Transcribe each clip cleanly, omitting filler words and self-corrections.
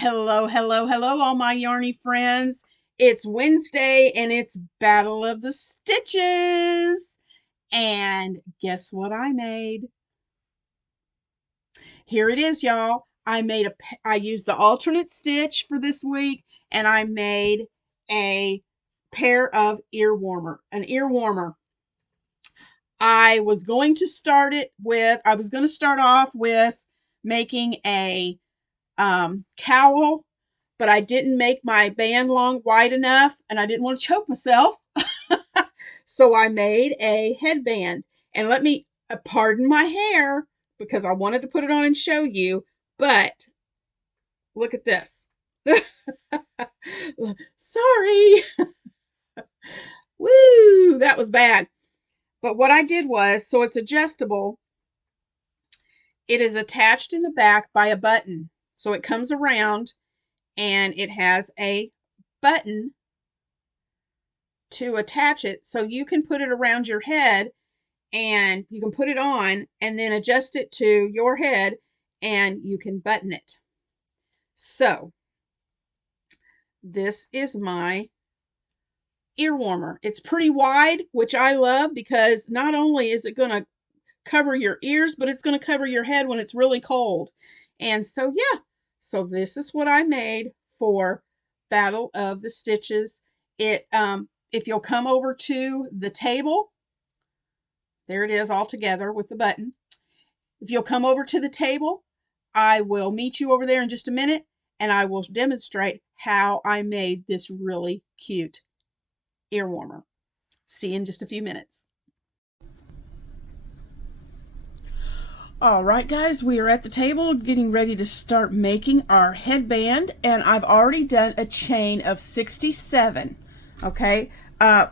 Hello, hello, hello, all my yarny friends. It's Wednesday and it's Battle of the Stitches. And guess what I made? Here it is, y'all. I used the alternate stitch for this week and I made a pair of an ear warmer. I was going to start off with making a cowl, but I didn't make my band wide enough and I didn't want to choke myself. So I made a headband. And let me pardon my hair because I wanted to put it on and show you, but look at this. Sorry. Woo, that was bad. But what I did was, so it's adjustable. It is attached in the back by a button. So it comes around and it has a button to attach it, so you can put it around your head and you can put it on and then adjust it to your head and you can button it. So this is my ear warmer. It's pretty wide, which I love because not only is it going to cover your ears, but it's going to cover your head when it's really cold. And so yeah, so this is what I made for Battle of the Stitches. If you'll come over to the table, there it is all together with the button. If you'll come over to the table, I will meet you over there in just a minute and I will demonstrate how I made this really cute ear warmer. See you in just a few minutes. All right, guys, we are at the table getting ready to start making our headband, and I've already done a chain of 67. Okay,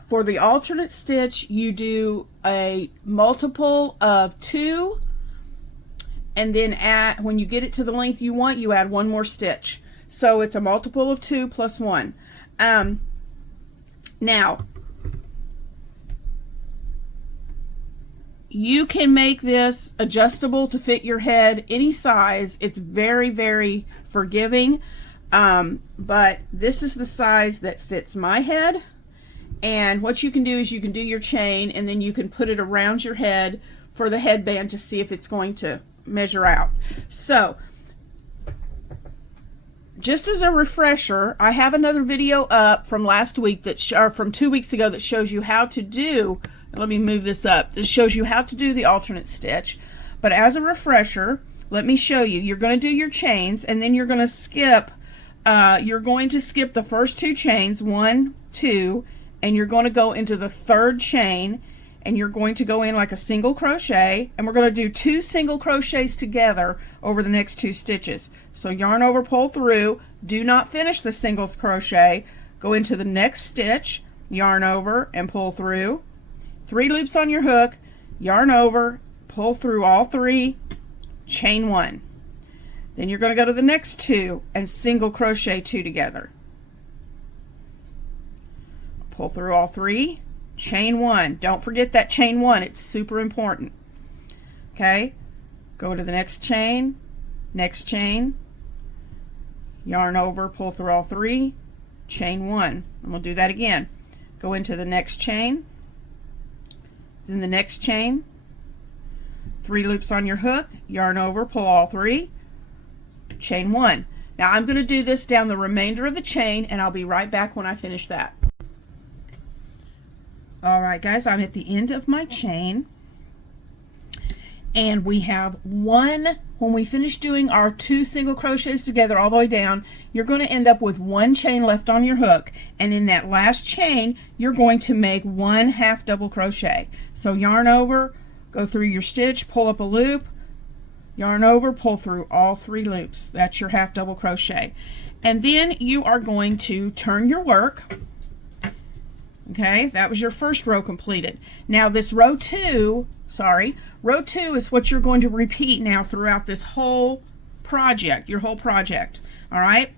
for the alternate stitch, you do a multiple of 2, and then when you get it to the length you want, you add one more stitch. So it's a multiple of 2 plus 1. Now, you can make this adjustable to fit your head any size. It's very, very forgiving. But this is the size that fits my head. And what you can do is you can do your chain and then you can put it around your head for the headband to see if it's going to measure out. So just as a refresher, I have another video up from last week or from 2 weeks ago that shows you how to do, let me move this up. It shows you how to do the alternate stitch. But as a refresher, let me show you. You're going to do your chains and then you're going to skip the first 2 chains, 1, 2, and you're going to go into the third chain and you're going to go in like a single crochet, and we're going to do 2 single crochets together over the next 2 stitches. So yarn over, pull through, do not finish the single crochet, go into the next stitch, yarn over and pull through, 3 loops on your hook, yarn over, pull through all 3, chain 1. Then you're going to go to the next 2 and single crochet 2 together. Pull through all 3, chain 1. Don't forget that chain 1. It's super important. Okay? Go to the next chain, yarn over, pull through all 3, chain 1. And we'll do that again. Go into the next chain, then the next chain, 3 loops on your hook, yarn over, pull all 3, chain 1. Now I'm going to do this down the remainder of the chain and I'll be right back when I finish that. All right, guys, I'm at the end of my chain and we have when we finish doing our 2 single crochets together all the way down, you're going to end up with 1 chain left on your hook, and in that last chain you're going to make 1 half double crochet. So yarn over, go through your stitch, pull up a loop, yarn over, pull through all 3 loops. That's your half double crochet. And then you are going to turn your work. Okay, that was your first row completed. Now this row 2 is what you're going to repeat now throughout this whole project, your whole project. All right,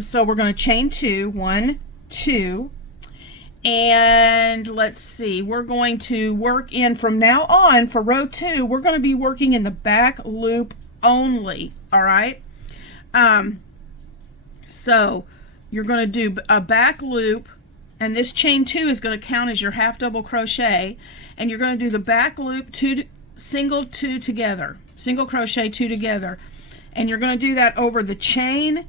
so we're going to chain 2, 1, 2, and let's see, we're going to work in from now on for row 2. We're going to be working in the back loop only. All right, So you're going to do a back loop, and this chain 2 is going to count as your half double crochet, and you're going to do the back loop, single 2 together, single crochet 2 together, and you're going to do that over the chain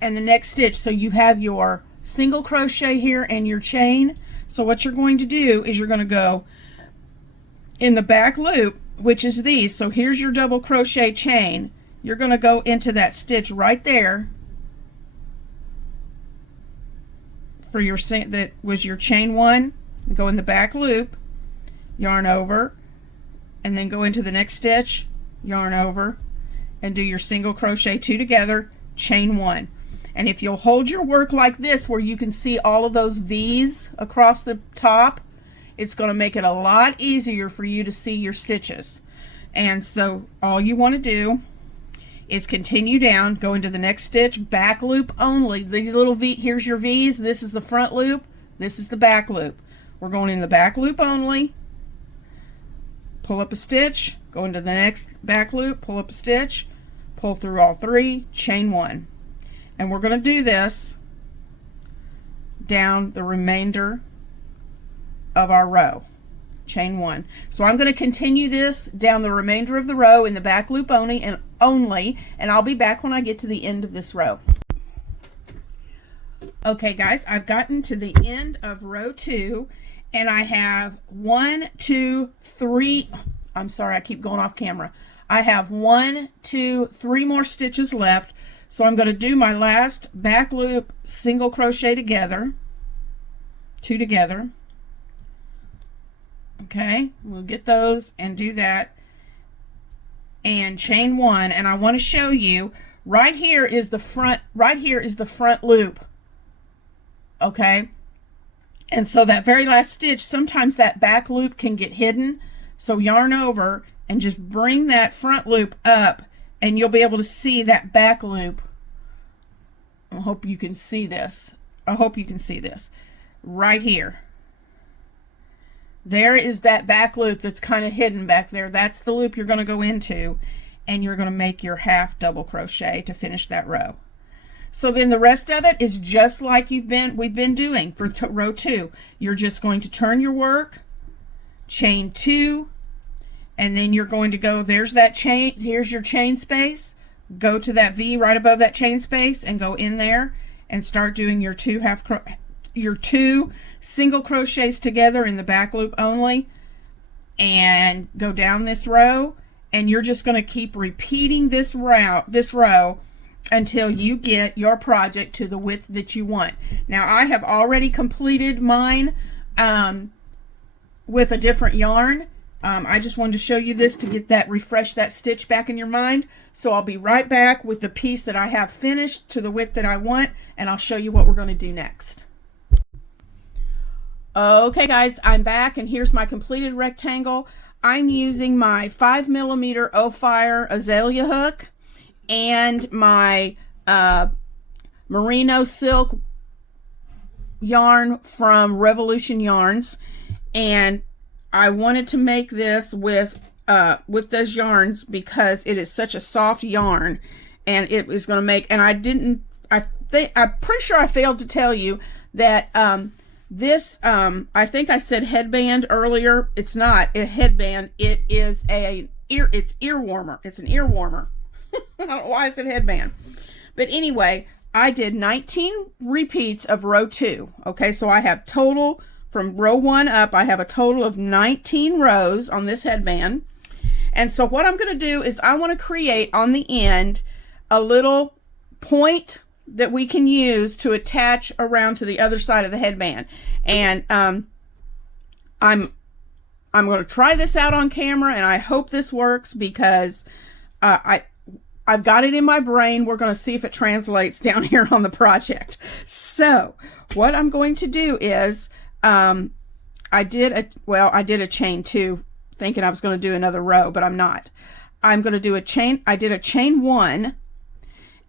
and the next stitch. So you have your single crochet here and your chain. So what you're going to do is you're going to go in the back loop, which is these. So here's your double crochet chain. You're going to go into that stitch right there for your, that was your chain 1. Go in the back loop, yarn over, and then go into the next stitch, yarn over, and do your single crochet 2 together, chain 1. And if you'll hold your work like this, where you can see all of those V's across the top, it's going to make it a lot easier for you to see your stitches. And so all you want to do is continue down, go into the next stitch, back loop only. These little V, here's your V's, this is the front loop, this is the back loop. We're going in the back loop only, pull up a stitch, go into the next back loop, pull up a stitch, pull through all 3, chain 1. And we're going to do this down the remainder of our row, chain 1. So I'm going to continue this down the remainder of the row in the back loop only, and I'll be back when I get to the end of this row. Okay guys, I've gotten to the end of row 2, and I have 1, 2, 3, I'm sorry, I keep going off camera. I have 1, 2, 3 more stitches left. So I'm going to do my last back loop, single crochet together, 2 together. Okay, we'll get those and do that, and chain 1. And I want to show you, right here is the front, loop. Okay, and so that very last stitch, sometimes that back loop can get hidden, so yarn over and just bring that front loop up, and you'll be able to see that back loop. I hope you can see this. I hope you can see this right here. There is that back loop that's kind of hidden back there. That's the loop you're going to go into, and you're going to make your half double crochet to finish that row. So then the rest of it is just like we've been doing for row 2. You're just going to turn your work, chain 2, and then you're going to go, there's that chain, here's your chain space, go to that V right above that chain space and go in there and start doing your 2 single crochets together in the back loop only, and go down this row, and you're just going to keep repeating this row until you get your project to the width that you want. Now I have already completed mine with a different yarn. I just wanted to show you this to get that, refresh that stitch back in your mind. So I'll be right back with the piece that I have finished to the width that I want, and I'll show you what we're going to do next. Okay guys, I'm back, and here's my completed rectangle. I'm using my 5mm O-Fire azalea hook and my merino silk yarn from Revolution Yarns, and I wanted to make this with those yarns because it is such a soft yarn, and it was going to make, and I'm pretty sure I failed to tell you that this, I think I said headband earlier. It's not a headband. It is it's ear warmer. It's an ear warmer. I don't know why I said headband. But anyway, I did 19 repeats of row 2. Okay, so I have total from row 1 up, I have a total of 19 rows on this headband. And so what I'm going to do is I want to create on the end a little point that we can use to attach around to the other side of the headband. And I'm going to try this out on camera, and I hope this works because I've got it in my brain. We're going to see if it translates down here on the project. So what I'm going to do is I did a chain 2 thinking I was going to do another row, but I'm not. I'm going to do a chain. I did a chain 1.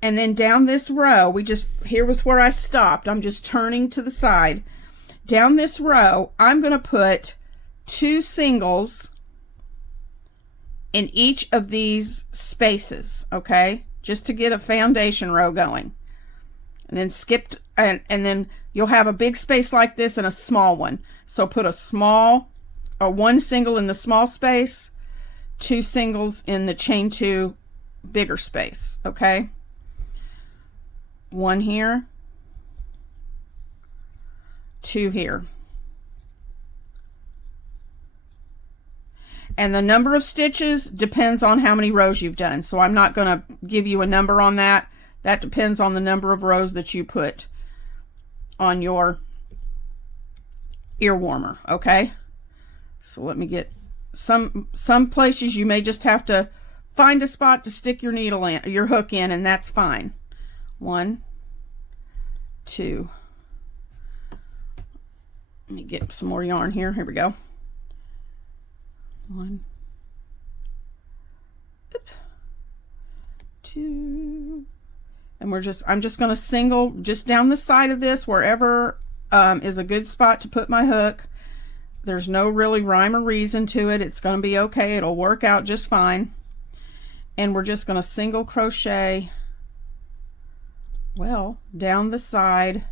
And then down this row, here was where I stopped. I'm just turning to the side. Down this row, I'm going to put 2 singles in each of these spaces, okay? Just to get a foundation row going. and then skipped, and then you'll have a big space like this and a small one. So put a small, or one single in the small space, 2 singles in the chain 2 bigger space, okay? 1 here, 2 here. And the number of stitches depends on how many rows you've done. So I'm not going to give you a number on that. That depends on the number of rows that you put on your ear warmer, okay? So let me get some places you may just have to find a spot to stick your needle in, your hook in, and that's fine. 1, 2. Let me get some more yarn here. Here we go. 1, 2, and I'm just going to single just down the side of this wherever is a good spot to put my hook. There's no really rhyme or reason to it. It's going to be okay. It'll work out just fine. And we're just going to single crochet, well, down the side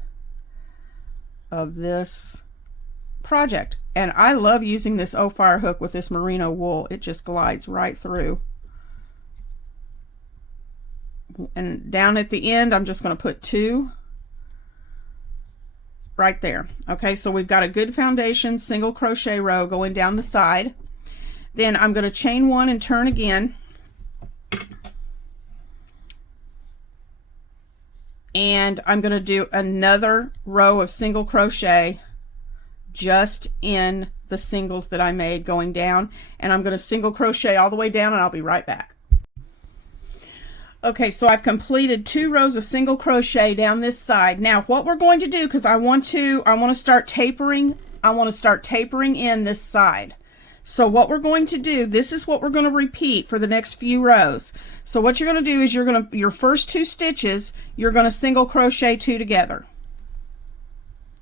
of this project. And I love using this O-Fire hook with this merino wool. It just glides right through. And down at the end, I'm just going to put 2 right there. Okay, so we've got a good foundation single crochet row going down the side. Then I'm going to chain 1 and turn again. And I'm going to do another row of single crochet just in the singles that I made going down, and I'm going to single crochet all the way down, and I'll be right back. Okay, so I've completed 2 rows of single crochet down this side. Now what we're going to do, because I want to start tapering in this side. So what we're going to do, this is what we're going to repeat for the next few rows. So what you're going to do is your first 2 stitches, you're going to single crochet 2 together.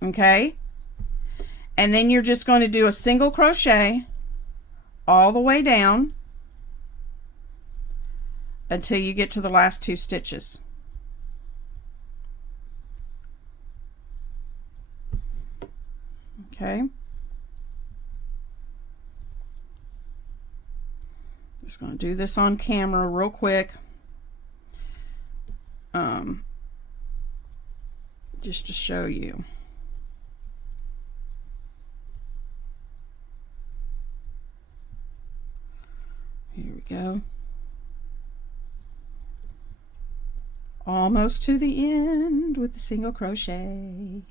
Okay? And then you're just going to do a single crochet all the way down until you get to the last 2 stitches. Okay. Just going to do this on camera real quick. Just to show you. Here we go. Almost to the end with the single crochet.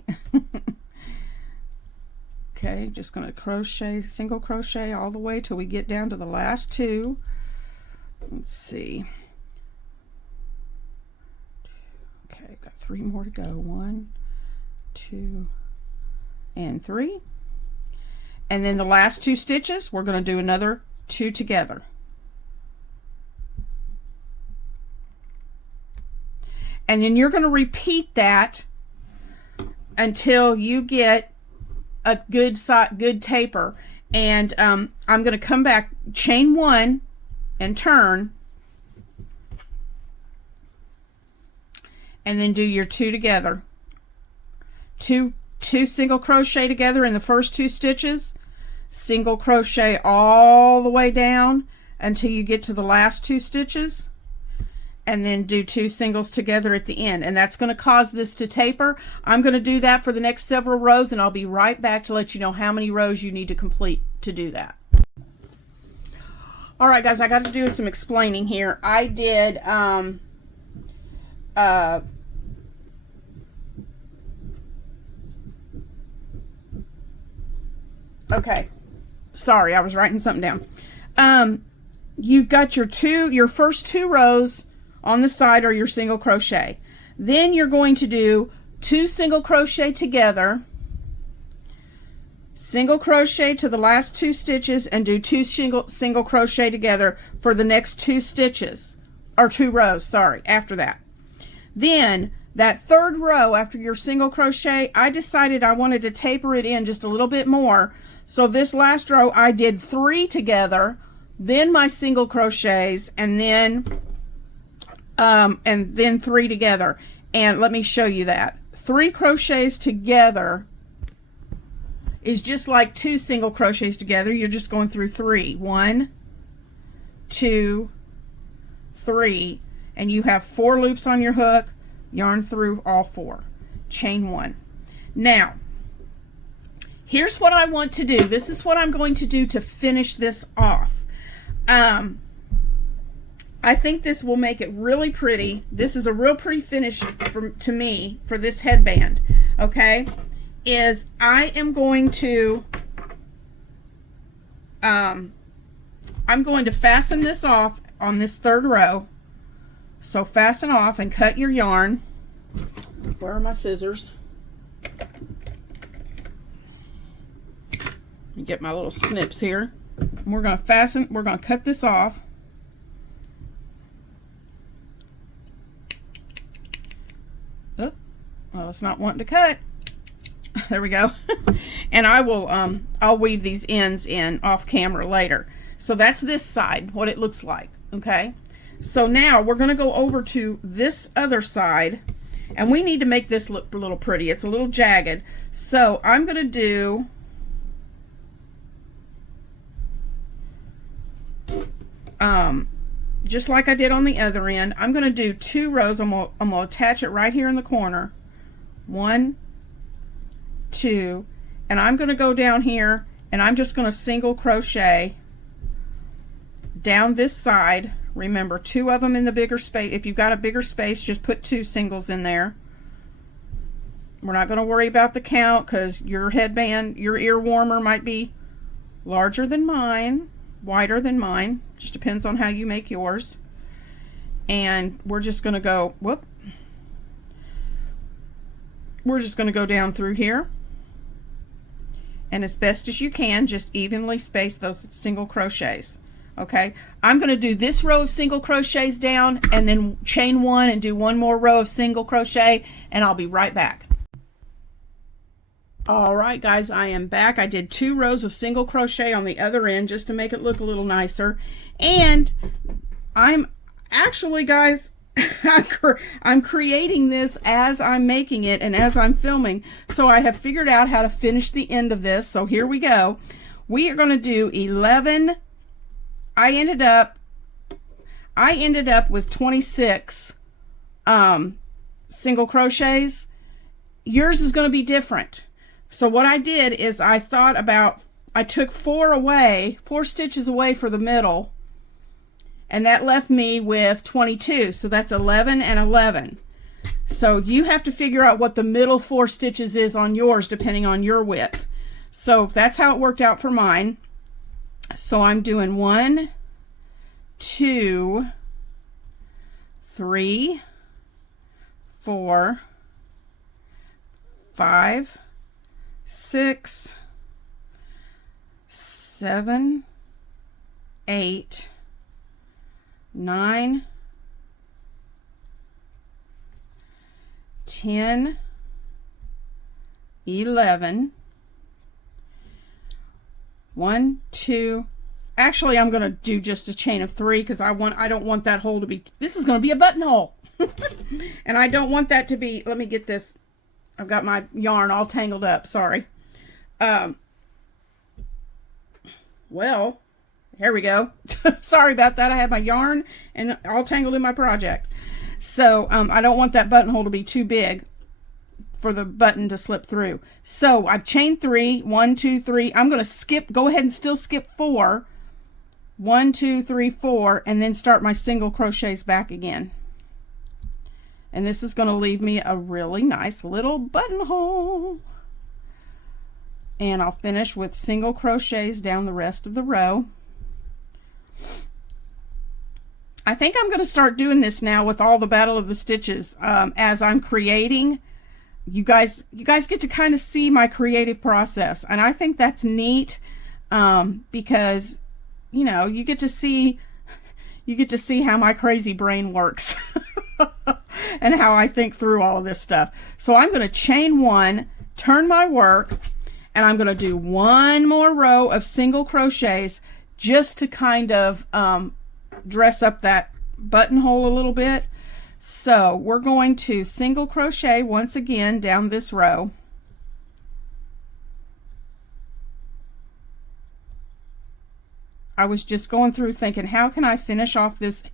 Okay, just going to crochet, single crochet all the way till we get down to the last 2. Let's see. Okay, got 3 more to go. 1, 2, and 3. And then the last 2 stitches, we're going to do another 2 together. And then you're going to repeat that until you get a good taper. And I'm going to come back, chain 1 and turn, and then do your 2 together. 2 single crochet together in the first 2 stitches, single crochet all the way down until you get to the last 2 stitches, and then do 2 singles together at the end. And that's going to cause this to taper. I'm going to do that for the next several rows, and I'll be right back to let you know how many rows you need to complete to do that. All right, guys, I got to do some explaining here. I did okay, sorry, I was writing something down. You've got your first 2 rows on the side are your single crochet. Then you're going to do 2 single crochet together, single crochet to the last 2 stitches, and do 2 single crochet together for the next 2 stitches, or 2 rows, sorry, after that. Then that 3rd row after your single crochet, I decided I wanted to taper it in just a little bit more. So this last row I did 3 together, then my single crochets, and then 3 together. And let me show you that. 3 crochets together is just like 2 single crochets together. You're just going through 3. 1, 2, 3, and you have 4 loops on your hook. Yarn through all 4. Chain 1. Now, here's what I want to do. This is what I'm going to do to finish this off. I think this will make it really pretty. This is a real pretty finish to me for this headband. Okay, I am going to I'm going to fasten this off on this 3rd row. So fasten off and cut your yarn. Where are my scissors? Let me get my little snips here. And we're going to cut this off. Oh, well, it's not wanting to cut. There we go. And I will I'll weave these ends in off camera later. So that's this side, what it looks like. Okay, so now we're going to go over to this other side, and we need to make this look a little pretty. It's a little jagged, so I'm going to do just like I did on the other end. I'm going to do 2 rows. I'm going to attach it right here in the corner. 1, 2, and I'm going to go down here, and I'm just going to single crochet down this side. Remember, 2 of them in the bigger space. If you've got a bigger space, just put 2 singles in there. We're not going to worry about the count because your headband, your ear warmer might be larger than mine, wider than mine. Just depends on how you make yours. And we're just going to go, we're just going to go down through here. And as best as you can, just evenly space those single crochets. Okay, I'm going to do this row of single crochets down and then chain 1 and do 1 more row of single crochet, and I'll be right back. All right, guys, I am back. I did 2 rows of single crochet on the other end just to make it look a little nicer. And I'm actually, guys, I'm creating this as I'm making it and as I'm filming. So I have figured out how to finish the end of this. So here we go. We are going to do 11. I ended up with 26 single crochets. Yours is going to be different. So what I did is I took 4 stitches away for the middle, and that left me with 22. So that's 11 and 11. So you have to figure out what the middle 4 stitches is on yours depending on your width. So that's how it worked out for mine. So I'm doing 1, 2, 3, 4, 5, 6, 7, 8, 9, 10, 11. 1, 2. Actually, I'm going to do just a chain of 3 because I don't want that hole to be. This is going to be a buttonhole, and I don't want that to be. Let me get this. I've got my yarn all tangled up. Sorry. Well, here we go. Sorry about that. I have my yarn and all tangled in my project. So I don't want that buttonhole to be too big for the button to slip through. So I've chained 3. 1, 2, 3. I'm going to go ahead and still skip 4. 1, 2, 3, 4, and then start my single crochets back again. And this is going to leave me a really nice little buttonhole. And I'll finish with single crochets down the rest of the row. I think I'm going to start doing this now with all the Battle of the Stitches as I'm creating. You guys get to kind of see my creative process, and I think that's neat because you know, you get to see how my crazy brain works and how I think through all of this stuff. So I'm going to chain 1, turn my work, and I'm going to do 1 more row of single crochets just to kind of dress up that buttonhole a little bit. So we're going to single crochet once again down this row. I was just going through thinking, how can I finish off this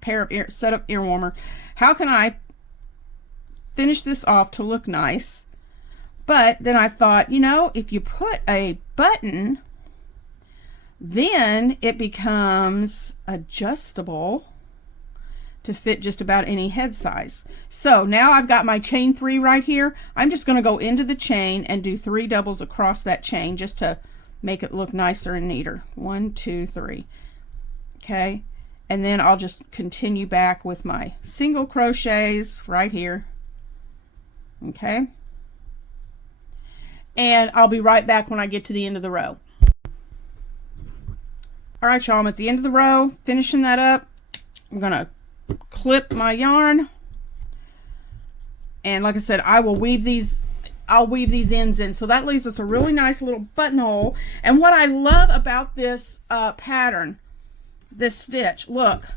pair of set of ear warmer? How can I finish this off to look nice? But then I thought, you know, if you put a button, then it becomes adjustable to fit just about any head size. So now I've got my chain 3 right here. I'm just going to go into the chain and do 3 doubles across that chain just to make it look nicer and neater. 1, 2, 3. Okay, and then I'll just continue back with my single crochets right here. Okay, and I'll be right back when I get to the end of the row. All right, y'all, I'm at the end of the row, finishing that up. I'm gonna clip my yarn, and like I said, I'll weave these ends in, so that leaves us a really nice little buttonhole. And what I love about this pattern, this stitch, look,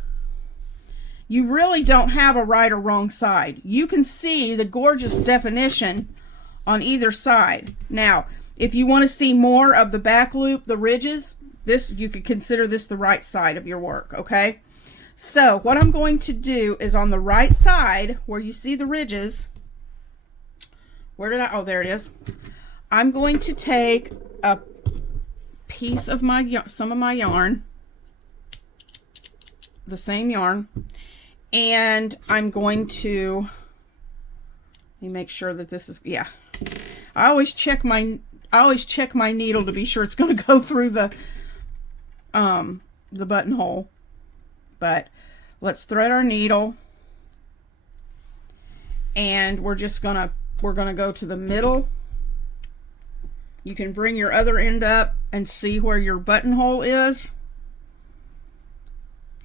you really don't have a right or wrong side. You can see the gorgeous definition on either side. Now, if you want to see more of the back loop, the ridges, this, you could consider this the right side of your work, okay? So what I'm going to do is on the right side where you see the ridges, oh, there it is. I'm going to take a piece of some of my yarn, the same yarn, and I'm going to, let me make sure that this is, yeah. I always check my needle to be sure it's going to go through the buttonhole. But let's thread our needle, and we're gonna go to the middle. You can bring your other end up and see where your buttonhole is,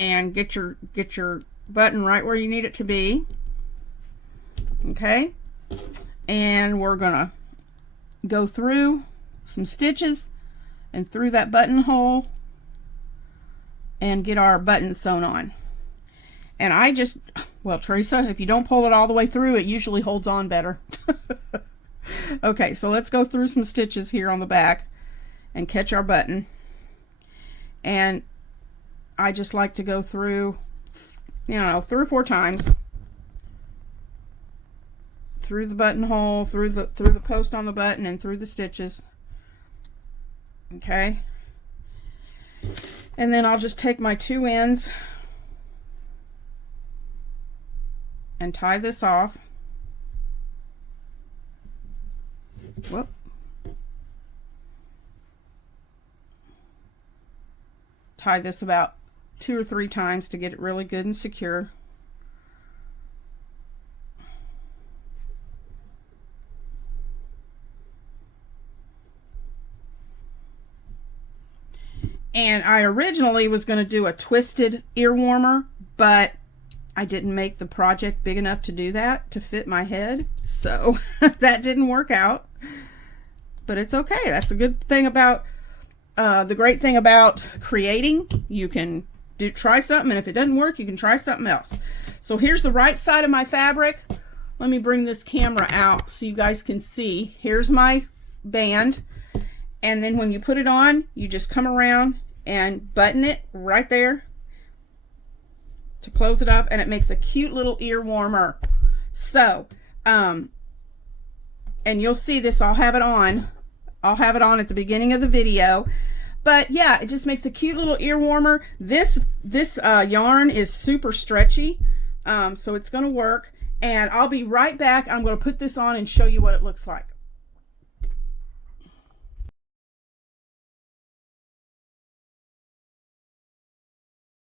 and get your button right where you need it to be. Okay, and we're gonna go through some stitches and through that buttonhole and get our button sewn on. And I just, well, Teresa, if you don't pull it all the way through, it usually holds on better. Okay, so let's go through some stitches here on the back and catch our button. And I just like to go through, you know, 3 or 4 times through the buttonhole, through the post on the button, and through the stitches. Okay. And then I'll just take my 2 ends and tie this off. Whoop. Tie this about 2 or 3 times to get it really good and secure. And I originally was going to do a twisted ear warmer, but I didn't make the project big enough to do that, to fit my head. So that didn't work out. But it's okay. That's a good thing about, the great thing about creating. You can try something, and if it doesn't work, you can try something else. So here's the right side of my fabric. Let me bring this camera out so you guys can see. Here's my band. And then when you put it on, you just come around and button it right there to close it up, and it makes a cute little ear warmer. So, and you'll see this, I'll have it on at the beginning of the video. But yeah, it just makes a cute little ear warmer. This yarn is super stretchy, so it's going to work. And I'll be right back. I'm going to put this on and show you what it looks like.